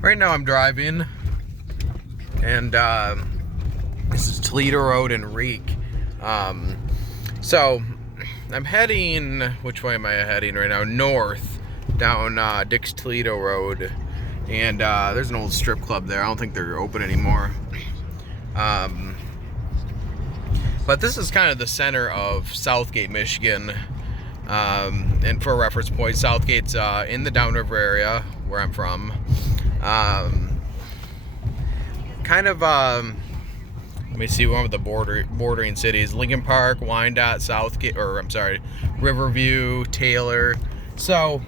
Right now I'm driving, and this is Toledo Road in Reek. So I'm heading, which way am I heading right now? North, down Dick's Toledo Road. And there's an old strip club there. I don't think they're open anymore. But this is kind of the center of Southgate, Michigan. And for a reference point, Southgate's in the Downriver area where I'm from. Let me see one of the bordering cities: Lincoln Park, Wyandotte, Southgate, or I'm sorry, Riverview, Taylor. So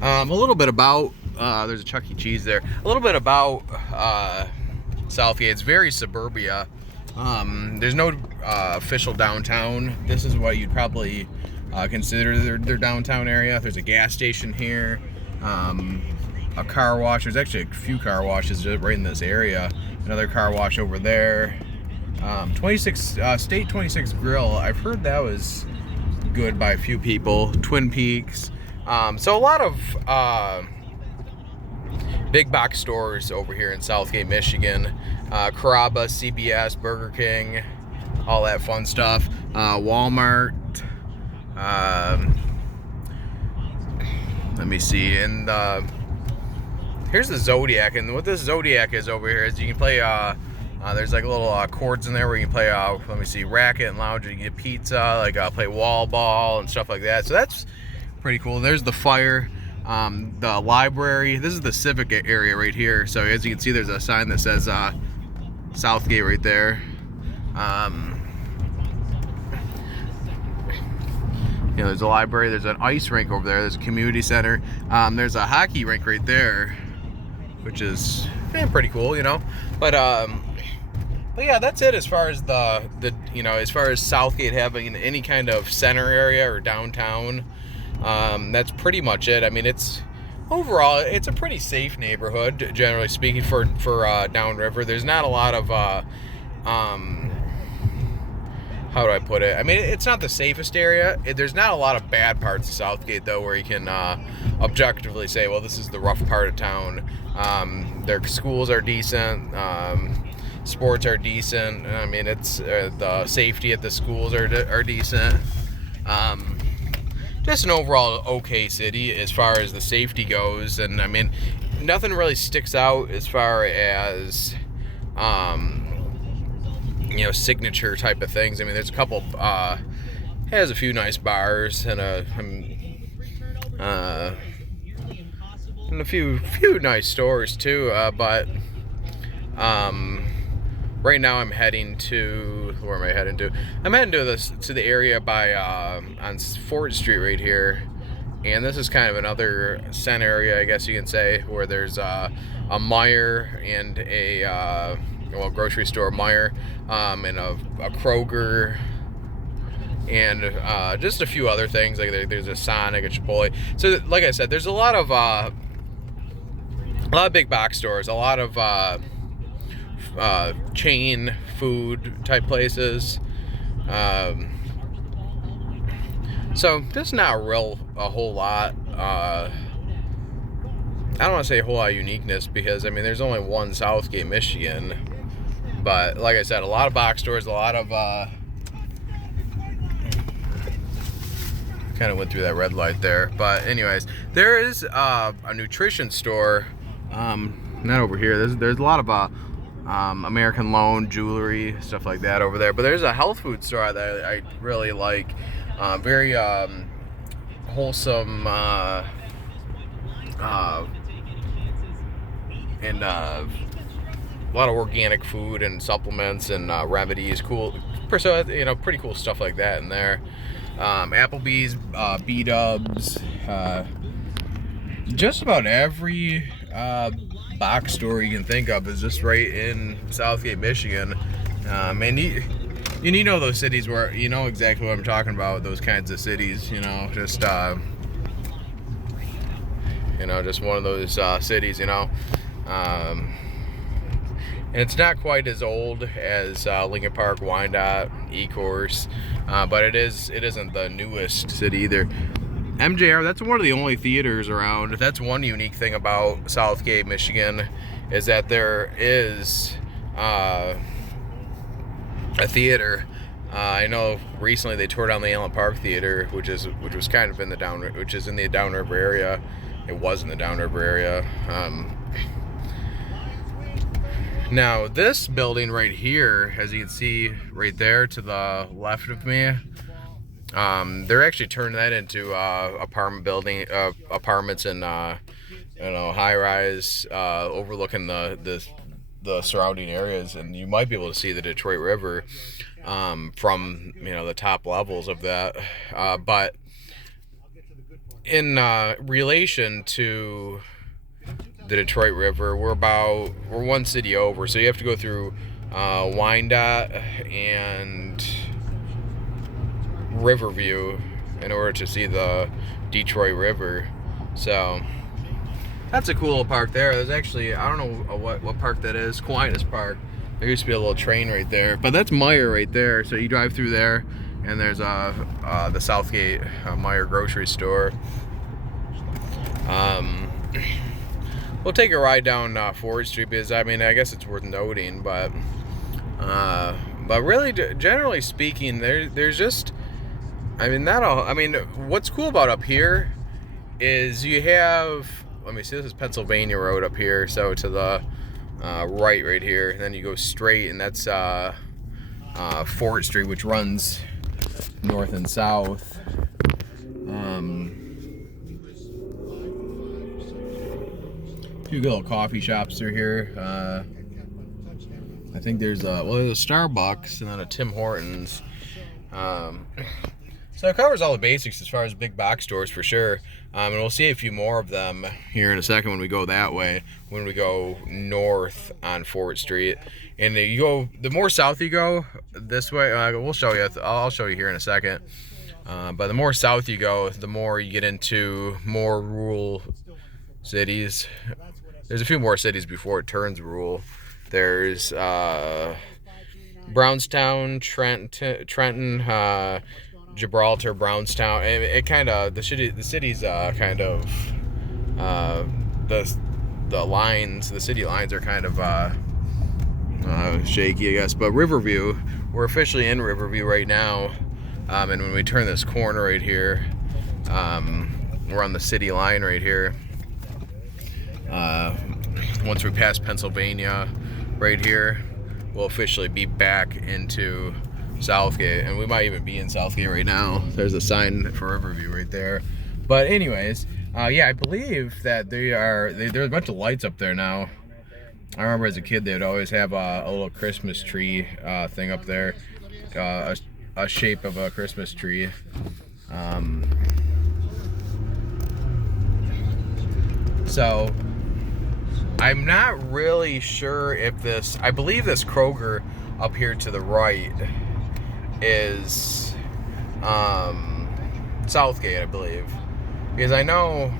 a little bit about there's a Chuck E. Cheese there. A little bit about Southgate. It's very suburbia. There's no official downtown. This is what you'd probably consider their downtown area. There's a gas station here, a car wash. There's actually a few car washes right in this area. Another car wash over there. 26 State 26 Grill. I've heard that was good by a few people. Twin Peaks. So a lot of big box stores over here in Southgate, Michigan. Carrabba, CBS, Burger King, all that fun stuff. Walmart. Let me see. And here's the Zodiac. And what this Zodiac is over here is you can play, there's like little chords in there where you can play, let me see, racket and lounge. You can get pizza, like play wall ball and stuff like that. So that's pretty cool. There's the fire. The library. This is the civic area right here. So as you can see, there's a sign that says Southgate right there. You know, there's a library. There's an ice rink over there. There's a community center. There's a hockey rink right there, which is pretty cool, you know. But yeah, that's it as far as the you know, as far as Southgate having any kind of center area or downtown. That's pretty much it. I mean, overall it's a pretty safe neighborhood, generally speaking, for downriver. There's not a lot of how do I put it? I mean, it's not the safest area. There's not a lot of bad parts of Southgate, though, where you can objectively say, well, this is the rough part of town. Their schools are decent. Sports are decent. I mean, it's the safety at the schools are decent. Just an overall okay city as far as the safety goes. And I mean, nothing really sticks out as far as you know, signature type of things. I mean, there's a couple has a few nice bars and a few nice stores too, but right now I'm heading to, where am I heading to? I'm heading to the area by on 4th Street right here. And this is kind of another center area, I guess you can say, where there's a Meijer and a grocery store, Meijer, and a Kroger, and just a few other things. Like there's a Sonic, a Chipotle. So like I said, there's a lot of big box stores, a lot of chain food type places. So there's not a whole lot. I don't want to say a whole lot of uniqueness, because I mean, there's only one Southgate, Michigan. But like I said, a lot of box stores, a lot of kind of went through that red light there. But anyways, there is a nutrition store. Not over here. There's a lot of American Loan, jewelry, stuff like that over there. But there's a health food store that I really like. Very wholesome and a lot of organic food and supplements and remedies. Cool, so you know, pretty cool stuff like that in there. Applebee's, B-Dubs, just about every box store you can think of is just right in Southgate, Michigan. And you know those cities where you know exactly what I'm talking about. Those kinds of cities, you know, just just one of those cities, you know. And it's not quite as old as Lincoln Park, Wyandotte, E-Course, but it isn't the newest city either. MJR, that's one of the only theaters around. That's one unique thing about Southgate, Michigan, is that there is a theater. I know recently they tore down the Allen Park Theater, which was kind of in the Downriver area. It was in the Downriver area. Now this building right here, as you can see right there to the left of me, they're actually turning that into apartments and high rise overlooking the surrounding areas, and you might be able to see the Detroit River from the top levels of that. But in relation to the Detroit River, we're one city over, so you have to go through Wyandotte and Riverview in order to see the Detroit River. So that's a cool little park there. There's actually, I don't know what park that is, Aquinas Park. There used to be a little train right there, but that's Meijer right there. So you drive through there, and there's the Southgate Meijer grocery store. We'll take a ride down Ford Street because I guess it's worth noting, but really, generally speaking, there's just, what's cool about up here is you have, let me see, this is Pennsylvania Road up here, so to the right here, and then you go straight, and that's Fort Street, which runs north and south. A few little coffee shops through here. I think there's a Starbucks and then a Tim Hortons. So it covers all the basics as far as big box stores for sure. And we'll see a few more of them here in a second when we go that way, when we go north on Fort Street. And the more south you go this way, we'll show you. I'll show you here in a second. But the more south you go, the more you get into more rural cities. There's a few more cities before it turns rural. There's Brownstown, Trenton, Gibraltar, Brownstown. It kind of the city's kind of the lines. The city lines are kind of shaky, I guess. But Riverview, we're officially in Riverview right now, and when we turn this corner right here, we're on the city line right here. Once we pass Pennsylvania right here, we'll officially be back into Southgate, and we might even be in Southgate right now. There's a sign for Riverview right there. But anyways, I believe that there's a bunch of lights up there now. I remember as a kid they would always have a little Christmas tree thing up there, a shape of a Christmas tree. So I'm not really sure if I believe this Kroger up here to the right is Southgate, I believe, because I know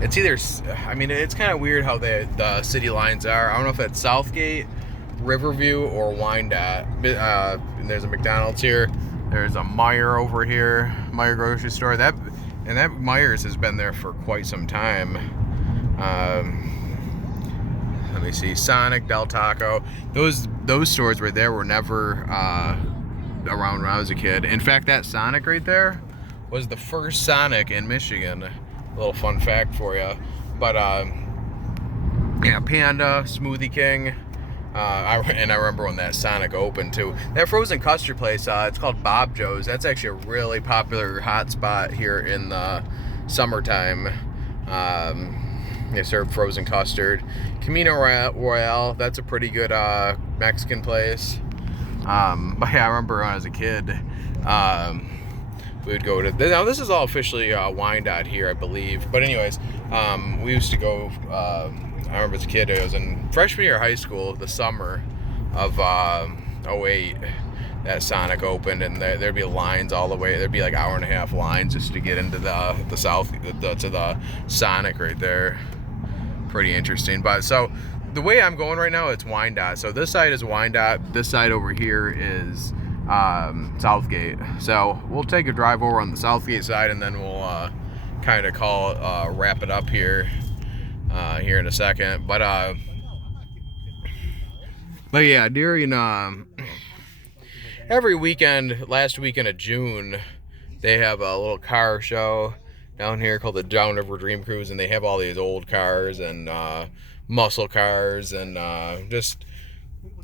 it's either, it's kind of weird how the city lines are. I don't know if it's Southgate, Riverview, or Wyandotte. There's a McDonald's here. There's a Meijer over here, Meijer grocery store. That Meijer's has been there for quite some time. Let me see, Sonic, Del Taco. Those stores right there were never around when I was a kid. In fact, that Sonic right there was the first Sonic in Michigan. A little fun fact for you. But Panda, Smoothie King. I remember when that Sonic opened too. That frozen custard place, it's called Bob Joe's. That's actually a really popular hot spot here in the summertime. They serve frozen custard. Camino Royale, that's a pretty good Mexican place. But I remember when I was a kid, we would go to, now this is all officially Wyandotte here, I believe. But anyways, we used to go, I remember as a kid, I was in freshman year of high school, the summer of 08, that Sonic opened, and there'd be lines all the way. There'd be like hour and a half lines just to get into the south, to the Sonic right there. Pretty interesting. But so the way I'm going right now, it's Wyandotte. So this side is Wyandotte. This side over here is Southgate. So we'll take a drive over on the Southgate side, and then we'll kind of wrap it up here in a second. But yeah, during every weekend, last weekend of June, they have a little car show down here called the Downriver Dream Cruise, and they have all these old cars and muscle cars and just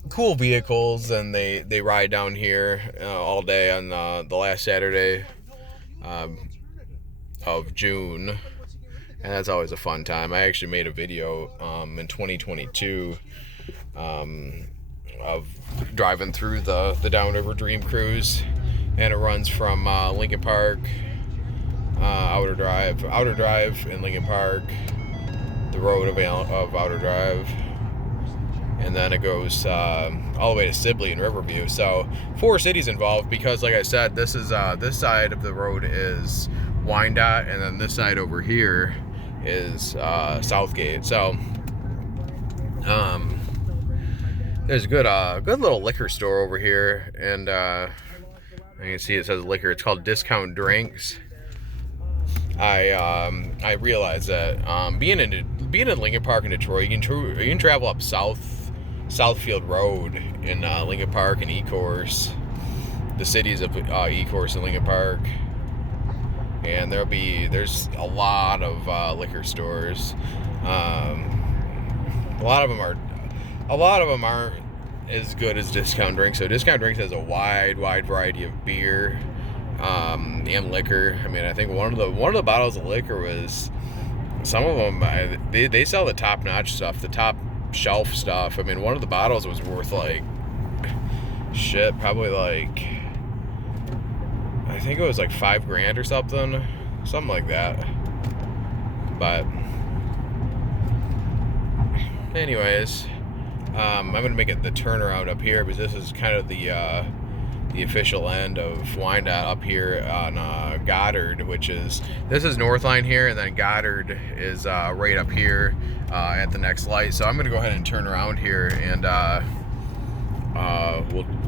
cool vehicles, and they ride down here all day on the last Saturday of June, and that's always a fun time. I actually made a video in 2022 of driving through the Downriver Dream Cruise, and it runs from Lincoln Park, Outer Drive in Lincoln Park, the road of Outer Drive, and then it goes all the way to Sibley and Riverview. So 4 cities involved, because like I said, this side of the road is Wyandotte, and then this side over here is Southgate. So there's a good little liquor store over here, and you can see it says liquor. It's called Discount Drinks. I realized that being in Lincoln Park in Detroit, you can travel up Southfield Road in Lincoln Park and Ecorse, the cities of Ecorse and Lincoln Park, and there's a lot of liquor stores. A lot of them aren't as good as Discount Drinks. So Discount Drinks has a wide variety of beer and liquor. I mean, I think one of the bottles of liquor was, some of them they sell the top notch stuff, the top shelf stuff. I mean, one of the bottles was worth like probably like, I think it was like $5,000 or something like that. But anyways, I'm gonna make it the turnaround up here, because this is kind of the official end of Wyandotte up here on Goddard, this is North Line here, and then Goddard is right up here at the next light. So I'm gonna go ahead and turn around here, and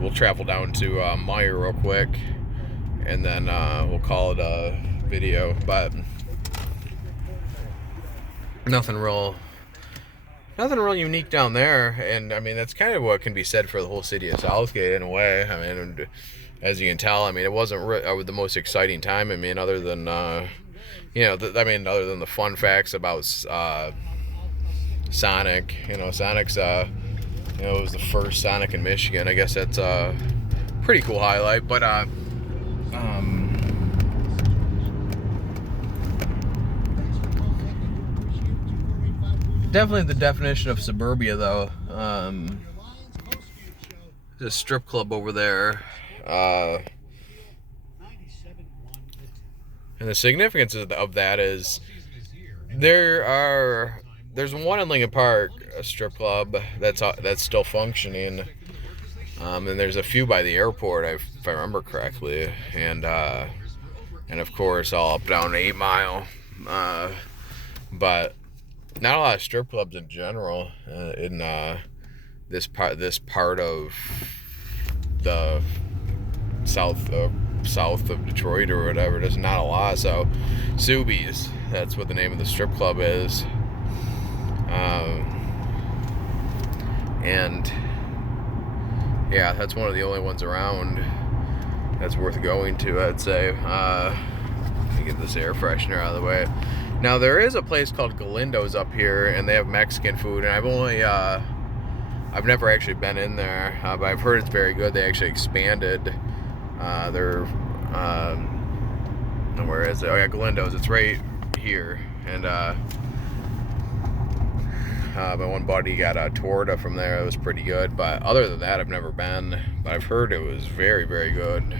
we'll travel down to Meyer real quick, and then we'll call it a video. But nothing real unique down there, and I mean, that's kind of what can be said for the whole city of Southgate in a way. I mean, as you can tell, I mean, it wasn't the most exciting time. I mean, other than other than the fun facts about Sonic. Sonic's it was the first Sonic in Michigan. I guess that's a pretty cool highlight. But definitely the definition of suburbia, though. There's a strip club over there. And the significance of that is there's one in Lincoln Park, a strip club that's still functioning. And there's a few by the airport, if I remember correctly, and of course all up down 8 Mile. But not a lot of strip clubs in general in this part of the south of Detroit or whatever. There's not a lot. So Subies, that's what the name of the strip club is, and yeah, that's one of the only ones around that's worth going to, I'd say. Let me get this air freshener out of the way. Now, there is a place called Galindo's up here, and they have Mexican food, and I've never actually been in there, but I've heard it's very good. They actually expanded where is it? Oh yeah, Galindo's. It's right here, and my one buddy got a torta from there. It was pretty good, but other than that, I've never been, but I've heard it was very, very good.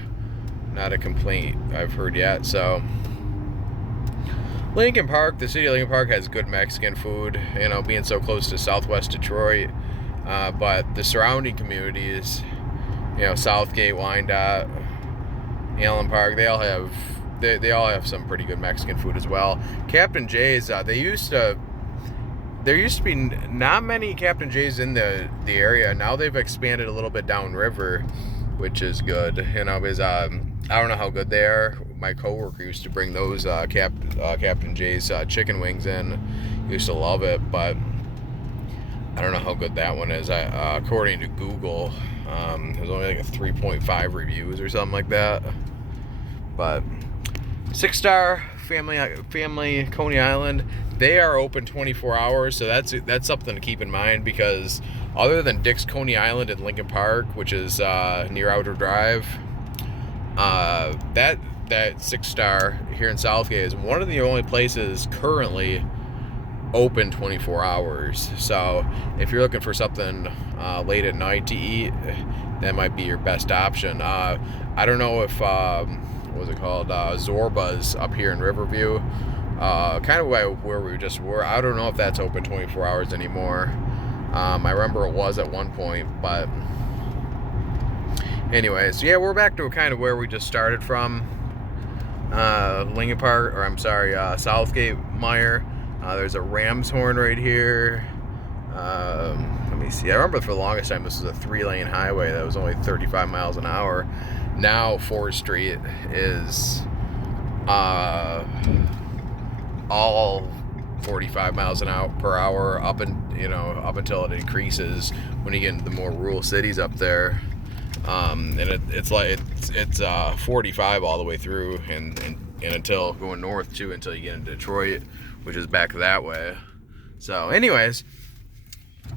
Not a complaint I've heard yet. So Lincoln Park, the city of Lincoln Park has good Mexican food, being so close to Southwest Detroit. But the surrounding communities, Southgate, Wyandotte, Allen Park, they all have some pretty good Mexican food as well. Captain J's, there used to be not many Captain J's in the area. Now they've expanded a little bit downriver, which is good. You know, because I don't know how good they are. My coworker used to bring those Captain J's chicken wings in. He used to love it, but I don't know how good that one is. According to Google, there's only like a 3.5 reviews or something like that. But 6-star family Coney Island, they are open 24 hours, so that's something to keep in mind, because other than Dick's Coney Island in Lincoln Park, which is near Outer Drive, that 6-star here in Southgate is one of the only places currently open 24 hours. So if you're looking for something late at night to eat, that might be your best option. I don't know if what was it called, Zorba's up here in Riverview, kind of where we just were. I don't know if that's open 24 hours anymore. I remember it was at one point, but anyways, yeah, we're back to kind of where we just started from. Lincoln Park, or I'm sorry, Southgate Meyer. There's a ram's horn right here. Let me see. I remember for the longest time this was a 3-lane highway that was only 35 miles an hour. Now 4th Street is all 45 miles per hour up until it increases when you get into the more rural cities up there. And it's 45 all the way through and until going north too, until you get into Detroit, which is back that way. So anyways,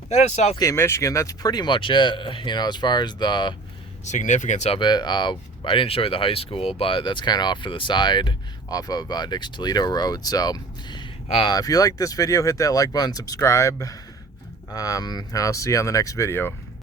that is Southgate, Michigan. That's pretty much it, as far as the significance of it. I didn't show you the high school, but that's kind of off to the side off of Dix Toledo Road. So if you like this video, hit that like button, subscribe, and I'll see you on the next video.